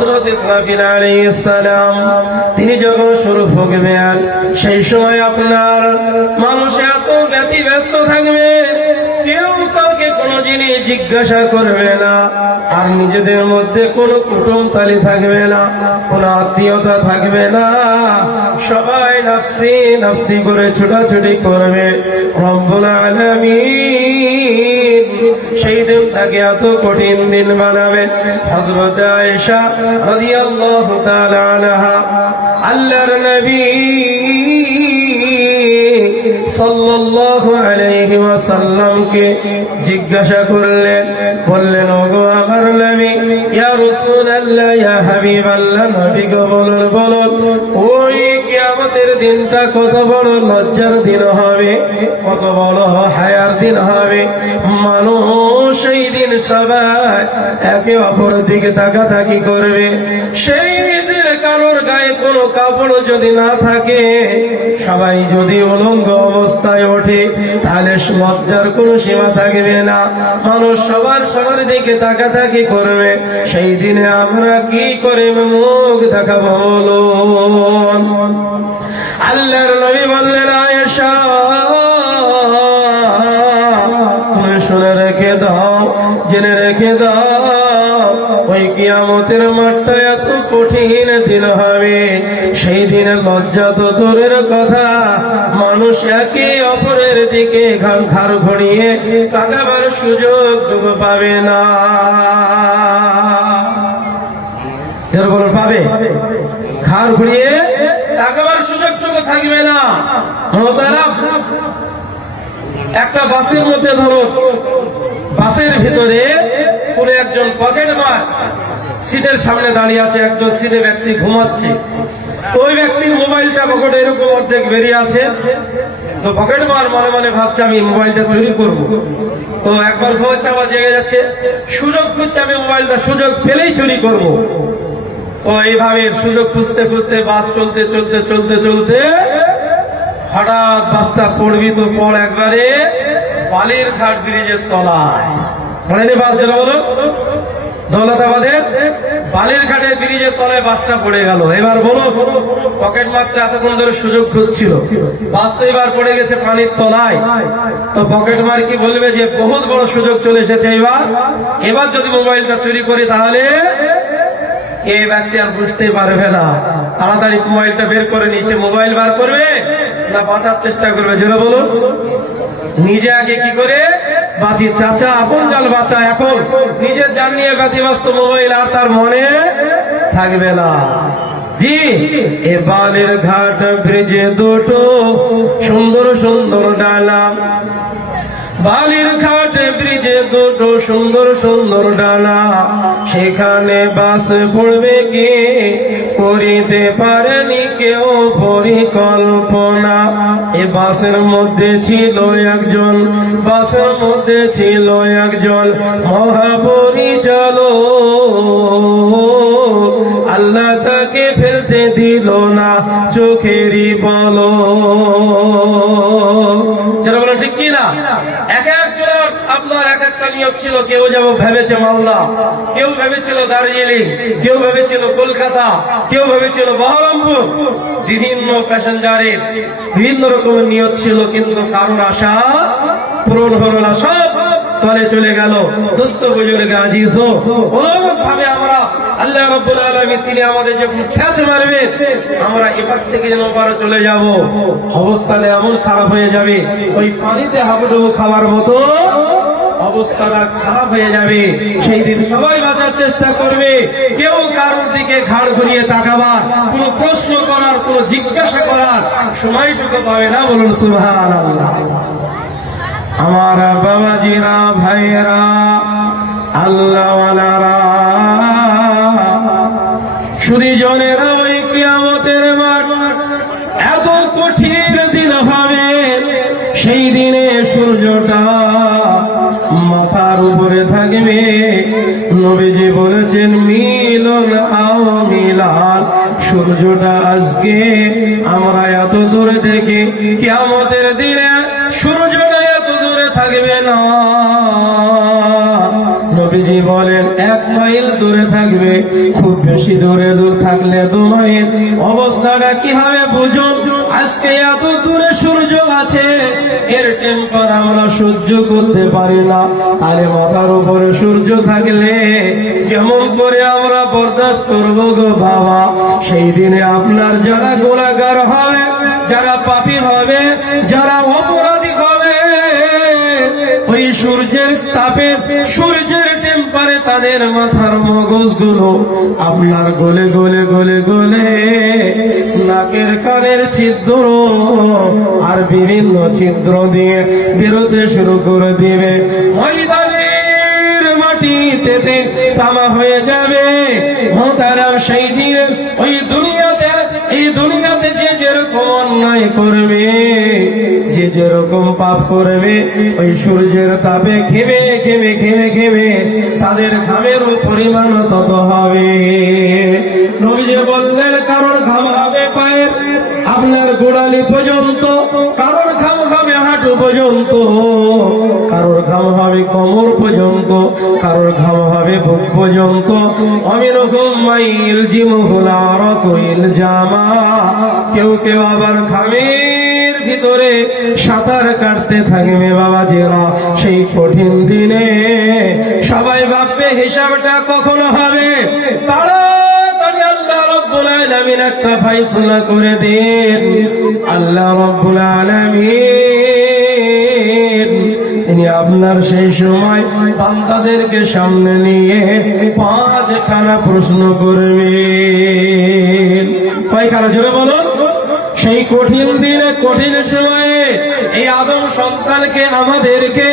হযরত ইসরাফিল আলাইহিস সালাম, তিনি যখন শুরু ফুঁকবেন সেই সময় আপনার মানুষ এত ব্যতিব্যস্ত থাকবে, কেউ কাউকে কোনো জিনিস জিজ্ঞাসা করবে না, আর নিজেদের মধ্যে কোনো কুটুম তালি থাকবে না, কোনো আত্মীয়তা থাকবে না। সবাই নাফসি নাফসি করে ছোটাছুটি করবে। রব্বুল আলামিন সেই দিনটাকে এত কঠিন দিন বানাবে হযরত আয়েশা রাদিয়াল্লাহু তাআলা আনহা, আল্লাহর নবী সাল্লাল্লাহু আলাইহি ওয়াসাল্লামকে জিজ্ঞাসা করলেন, বললেন, ওগো আমার নবী, ইয়া রাসূলুল্লাহ, ইয়া হাবিবাল্লাহ নবী গো বলুন বলুন, ওই কিয়ামতের দিনটা কত বড় লজ্জার দিন হবে, কত বড় হায়ার দিন হবে। মানুষ দিন সবাই, একে অপরের দিকে তাকাতাকি করবে। সেই দিন কারোর গায়ে কোনো কাপড় যদি না থাকে, সবাই যদি উলঙ্গ অবস্থায় ওঠে, তাহলে লজ্জার কোনো সীমা থাকবে না। মানুষ সবার সবার দিকে তাকা তাকাতাকি করবে। সেই দিনে আমরা কি করে মুখ দেখাবো আল্লাহর নবী বললেন জেনে রেখে দাও, ওই কিয়ামতের মাঠটা এত কঠিন দিন হবে। সেই দিনে লজ্জা তো দূরের কথা। মানুষ একে অপরের দিকে ঘাড় ঘাড় ঘড়িয়ে তাকাবার সুযোগ পাবে না। পাবে? ঘুরিয়ে থাকবে না। একটা বাসের মধ্যে ধরো বাসের ভিতরে কোনো একজন পকেট মার। সিটের সামনে দাঁড়িয়ে আছে একজন সিটে ব্যক্তি ঘুমাচ্ছে। তো ওই ব্যক্তির মোবাইলটা পকেটে এরকম অর্ধেক বেরিয়ে আছে। তো পকেট মার মনে মনে ভাবছে, আমি মোবাইলটা চুরি করব। তো একবার ঘুমাচ্ছে আবার জেগে যাচ্ছে। সুযোগ খুঁজছে, আমি মোবাইলটা সুযোগ পেলেই চুরি করব। ও এইভাবে সুযোগ খুঁজতে খুঁজতে বাস চলতে চলতে চলতে চলতে হঠাৎ বাসটা পড়বি তো পড় একবারে। বালির ঘাট ব্রিজের তলায়। বাস যেটা বলো? দৌলতাবাদের বালির ঘাটের ব্রিজের তলায় বাসটা পড়ে গেল। এবার বলো, পকেট মারতে এতক্ষণ ধরে সুযোগ খুঁজছিল। বাস তো এবার পড়ে গেছে পানির তলায়। তো পকেট মার কি বলবে যে, বহুত বড় সুযোগ চলে এসেছে এবার। এবার যদি মোবাইলটা চুরি করি তাহলে এই ব্যক্তি আর বুঝতে পারবে না। তাড়াতাড়ি মোবাইলটা বের করে নিচে মোবাইল বার করবে না বাঁচার চেষ্টা করবে। জোরে বলুন নিজে আগে কি করে? বাঁচি। চাচা, আপন জাল বাঁচা। এখন নিজের জান নিয়ে ব্যতিব্যস্ত মোবাইল আর তার মনে থাকবে না। জি, এ বালের ঘাট ব্রিজে দুটো সুন্দর সুন্দর ডালা। বালির ঘাটে ব্রিজে দুটো সুন্দর সুন্দর ডানা, সেখানে বাস পড়বে কে? করিতে পারেনি কেউ পরিকল্পনা। এ বাসের মধ্যে ছিল একজন, বাসের মধ্যে ছিল একজন মহাপরিচালক। আল্লাহ তাকে ফেলতে দিল না, চোখেরই বলো একজন এক একটা নিয়োগ ছিল, কেউ যাব ভেবেছে মালদা, কেউ ভেবেছিল দার্জিলিং, কেউ ভেবেছিল কলকাতা, কেউ ভেবেছিল বহরমপুর। বিভিন্ন প্যাসেঞ্জারের বিভিন্ন রকমের নিয়োগ ছিল, কিন্তু কারোর আশা পূরণ হলো না, সব তলে চলে গেল। দোস্ত বুজুর্গ আজিজ ভাবে আমরা আল্লাহ রব্বুল আলামিন, তিনি আমাদের যখন খ্যাচ মারবে আমরা এবার থেকে যেন পারে চলে যাব। অবস্থানে এমন খারাপ হয়ে যাবে, ওই পানিতে হাবুডুবু খাওয়ার মতো অবস্থাটা খারাপ হয়ে যাবে। সেই দিন সবাই বাঁচার চেষ্টা করবে। কেউ কারোর দিকে ঘাড় ঘুরিয়ে তাকাবার, কোনো প্রশ্ন করার, কোনো জিজ্ঞাসা করার সময়টুকু পাবে না বলুন সুভান আমার বাবাজিরা, ভাইয়েরা আল্লাহওয়ালারা সূর্যটা আজকে আমরা এত দূরে দেখি কেমতের দিনে সূর্যটা সহ্য করতে পারি না। আরে মাথার উপরে সূর্য থাকলে কেমন করে আমরা বরদাস্ত করব গো বাবা? সেই দিনে আপনার যারা গোলাগার হবে, যারা পাপি হবে, যারা অপরাধী হবে, ওই সূর্যের তাপে সূর্যের টেম্পারে তাদের মাথার মগজগুলো আপনার গলে গলে গলে গলে নাকের কানের ছিদ্র আর বিভিন্ন ছিদ্র দিয়ে বেরোতে শুরু করে দিবে। ময়দানের মাটিতে তামা হয়ে যাবে সেই দিনে ওই দুনিয়াতে, এই দুনিয়াতে যে যেরকম অন্যায় করবে যেরকম পাপ করবে, ওই সূর্যের তাপে খেবে খেবে খেবে খেবে তাদের ঘামের পরিমাণ তত হবে। নবীজি বললেন, কারোর ঘাম হবে পায়ের, আপনার গোড়ালি পর্যন্ত, কারোর ঘাম হবে হাঁটু পর্যন্ত, কারোর ঘাম হবে কোমর পর্যন্ত, কারোর ঘাম হবে বুক পর্যন্ত। অমিরকম মাইল জিমহুল আর কইল জামা। কেউ কেউ আবার ঘামের ভিতরে সাঁতার কাটতে থাকবে বাবা জেরা সেই কঠিন দিনে। সবাই ভাববে হিসাবটা কখনো হবে? আলামিন তিনি আপনার সেই সময় বান্দাদেরকে সামনে নিয়ে পাঁচখানা প্রশ্ন করবেন। কয়খানা জোরে বলুন। সেই কঠিন দিনে, কঠিন সময়ে এই আদম সন্তানকে আমাদেরকে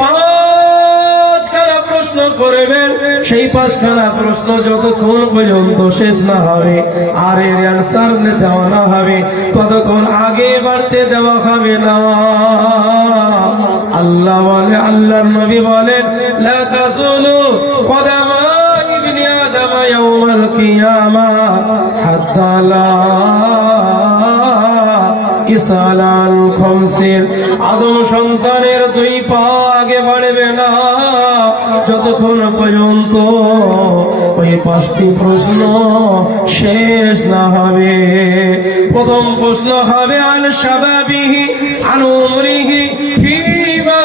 পাঁচখানা প্রশ্ন করবেন। সেই পাঁচখানা প্রশ্ন যতক্ষণ পর্যন্ত শেষ না হবে, আর এর অ্যান্সার দেওয়া না হবে, ততক্ষণ আগে বাড়তে দেওয়া হবে না। আল্লাহ বলে আল্লাহ নবী বলেন, লা তাজুলু কদামা ইবনি আদম কিয়ামা হাত্তা আদম সন্তানের দুই পা আগে বাড়বে না। যতক্ষণ পর্যন্ত ওই পাঁচটি প্রশ্ন শেষ না হবে, প্রথম প্রশ্ন হবে আল সাবাবিহি আন উমরিহি ফিমা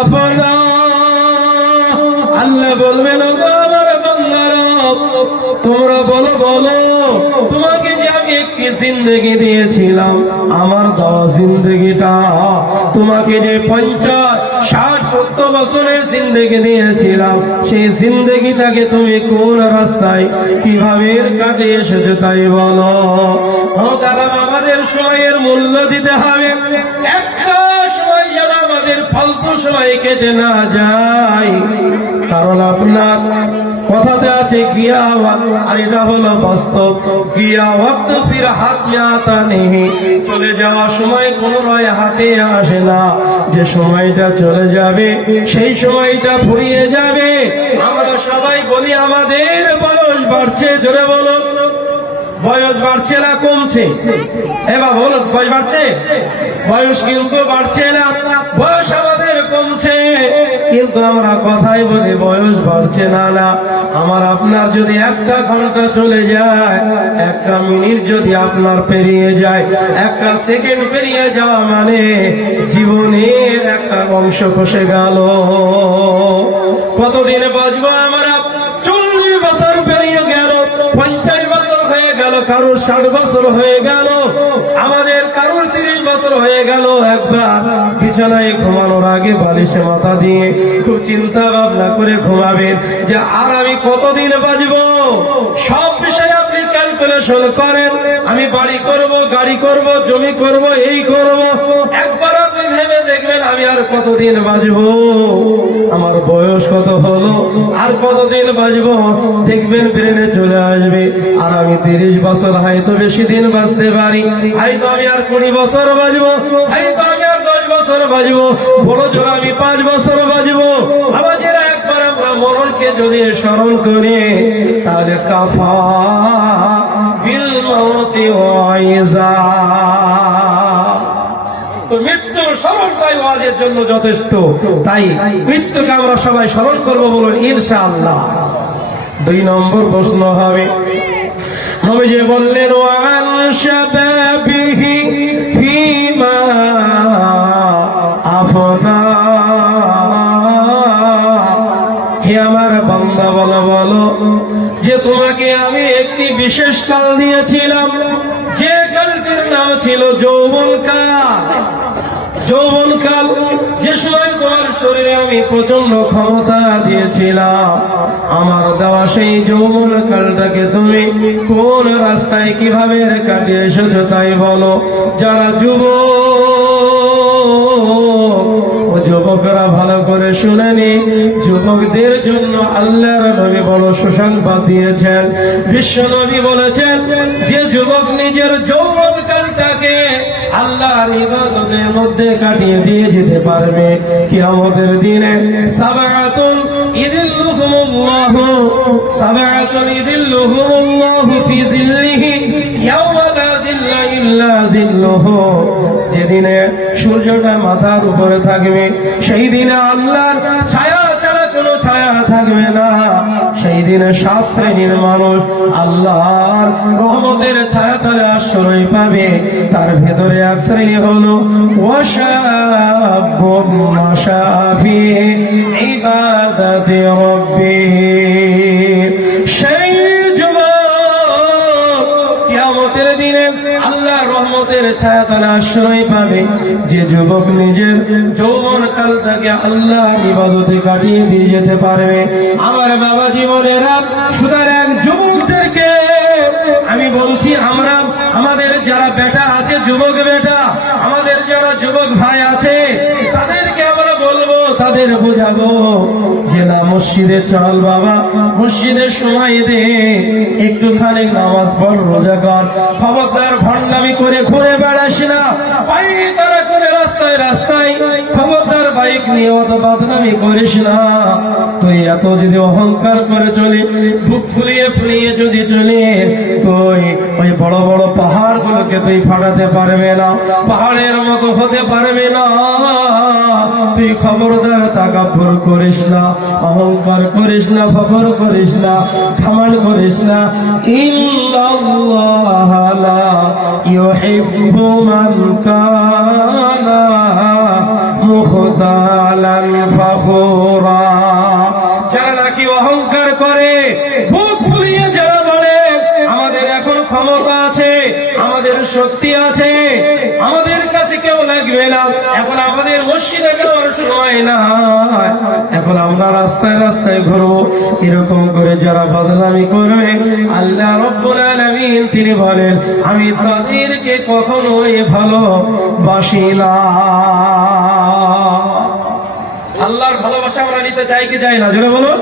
আফনা তোমরা বলো বলো তোমাকে যে আমি একটি জিন্দগি দিয়েছিলাম। আমার দেওয়া জিন্দগিটা তোমাকে যে পঞ্চাশ, ষাট, সত্তর বছরের জিন্দগি দিয়েছিলাম, সেই জিন্দগিটাকে তুমি কোন রাস্তায় কীভাবে কাটে এসেছ তাই বলো। দাদা, আমাদের সময়ের মূল্য দিতে হবে। একটা আমাদের ফালতু সময় কেটে না যায়। কারণ আপনার কথাতে আছে, গিয়া আর এটা হলো বাস্তব। গিয়া ফির হাত মে আতা নেই চলে যাওয়ার সময় কোনো রয় হাতে আসে না। যে সময়টা চলে যাবে, সেই সময়টা ফুরিয়ে যাবে। আমরা সবাই বলি, আমাদের বয়স বাড়ছে। জোরে বলো বয়স বাড়ছে না কমছে? এবার বলো বয়স বাড়ছে? বয়স কিন্তু বাড়ছে না বয়স আমাদের কমছে। কিন্তু আমরা কথাই বলি বয়স বাড়ছে না না। আমার আপনার যদি একটা ঘণ্টা চলে যায় একটা মিনিট যদি আপনার পেরিয়ে যায় একটা সেকেন্ড পেরিয়ে যাওয়া মানে জীবনের একটা অংশ খসে গেল। কতদিন বাঁচবো? গেল কারোর ষাট বছর হয়ে গেল, আমাদের কারোর তিরিশ বছর হয়ে গেল, একবার বিছানায় ঘুমানোর আগে বালিশে মাথা দিয়ে খুব চিন্তা ভাবনা করে ঘুমাবেন যে, আর আমি কতদিন বাঁচবো? সব বিষয়ে আপনি ক্যালকুলেশন করেন, আমি বাড়ি করব, গাড়ি করব, জমি করব, এই করব, একবার দেখবেন আমি আর কতদিন বাঁচবো? আমার বয়স কত হলো? আর কতদিন বাঁচবো? দেখবেন, ব্রেনে চলে আসবে। আর আমি তিরিশ বছর, হয়তো বেশি দিন বাঁচতে পারি। হয়তো আমি আর কুড়ি বছর বাঁচবো। হয়তো আমি আর দশ বছর বাঁচবো। বড় জোর, আমি পাঁচ বছর বাঁচবো। যারা একবার আমরা মরণকে যদি স্মরণ করি, তাহলে কাফা বিল মৌতি ওয়াইজা। তো মৃত্যুর স্মরণটাই ওয়াজের জন্য যথেষ্ট। তাই মৃত্যুকে আমরা সবাই স্মরণ করব বলুন, ইনশাআল্লাহ। দুই নম্বর প্রশ্ন হবে, নবীজি বললেন, ওয়ান আমি প্রচণ্ড ক্ষমতা দিয়েছিলাম। আমার দেওয়া সেই যৌবন কালটাকে তুমি কোন রাস্তায় কীভাবে কাটিয়ে এসেছ তাই বলো। যারা যুবক, ও যুবকরা ভালো করে শুনেনি যুবকদের জন্য আল্লাহর নবী বড় সুসংবাদ দিয়েছেন। বিশ্ব নবী বলেছেন, যে যুবক নিজের যৌবন ইবাদতের মধ্যে কাটিয়ে দিয়ে যেতে পারবে। দিনে সাবাতুন সাবাতুন ফি জিল্লুহু যেদিনে সূর্যটা মাথার উপরে থাকবে সেই দিনে আল্লাহর ছায়া সেই দিন সাত শ্রেণির মানুষ আল্লাহর রহমতের ছায়া তলে আশ্রয় পাবে। তার ভেতরে এক শ্রেণি হলো ওয়াশাবুন মাশাফি রহমতের ছায়া তারা আশ্রয় পাবে। যে যুবক নিজের যৌবন কালটাকে আল্লাহ ইবাদতে কাটিয়ে দিয়ে যেতে পারবে। আমার বাবা জীবনের সুতরাং এক যুবকদেরকে আমি বলছি, আমরা আমাদের যারা বেটা আছে, যুবক বেটা, আমাদের যারা যুবক ভাই আছে তাদের বোঝাবো না মসজিদে চল বাবা, মসজিদের সময় দে, একটুখানি নামাজ পড়, রোজা কর। খবরদার ভণ্ডামি করে ঘুরে বেড়াস না। তারা করে রাস্তায় রাস্তায়, খবরদার বাইক নিয়ে অত বদনামি করিস না। তুই এত যদি অহংকার করে চলি, বুক ফুলিয়ে ফুলিয়ে যদি চলি, তুই ওই বড় বড় তুই ফাটাতে পারবে না, পাহাড়ের মতো হতে পারবে না। তুই খবরদার তাকাব্বর করিস না, অহংকার করিস না, ফখর করিস না খামান করিস না। ইল্লাল্লাহ লা ইউহিব্বু এখন আমরা রাস্তায় রাস্তায় ঘুরবো। এরকম করে যারা বদনামি করবে, আল্লাহ রব্বুল তিনি বলেন, আমি তাদেরকে কখনোই ভালো বাসি না। আল্লাহর ভালোবাসা আমরা নিতে চাই কি চাই না? জোরে বলো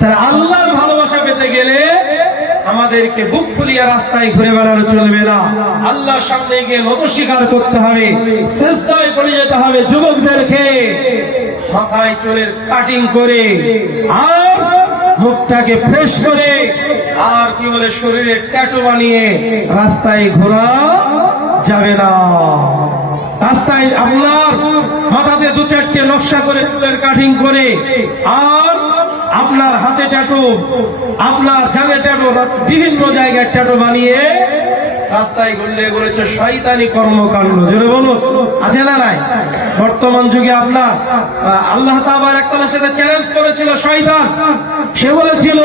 তার আল্লাহর ভালোবাসা পেতে গেলে আমাদেরকে বুক ফুলিয়ে রাস্তায় ঘুরে বেড়ানো চলবে না। আল্লাহর সামনে গিয়ে নত স্বীকার করতে হবে, চেষ্টায় করে যেতে হবে যুবকদেরকে। মাথায় চুলের কাটিং করে আর মুখটাকে ফ্রেশ করে আর কি বলে শরীরে ট্যাটু বানিয়ে রাস্তায় ঘোরা যাবে না। রাস্তায় আপনার মাথাতে দু চারটে নকশা করে চুলের কাটিং করে আর আপনার হাতে ট্যাটু আপনার জানে ট্যাটু বিভিন্ন জায়গায় ট্যাটু বানিয়ে রাস্তায় ঘুরলে বলেছে শয়তানি কর্মকাণ্ড। জোরে বলুন, আছে না নাই? বর্তমান যুগে আপনার আল্লাহ তাবার একতলার সাথে চ্যালেঞ্জ করেছিল শয়তান। সে বলেছিল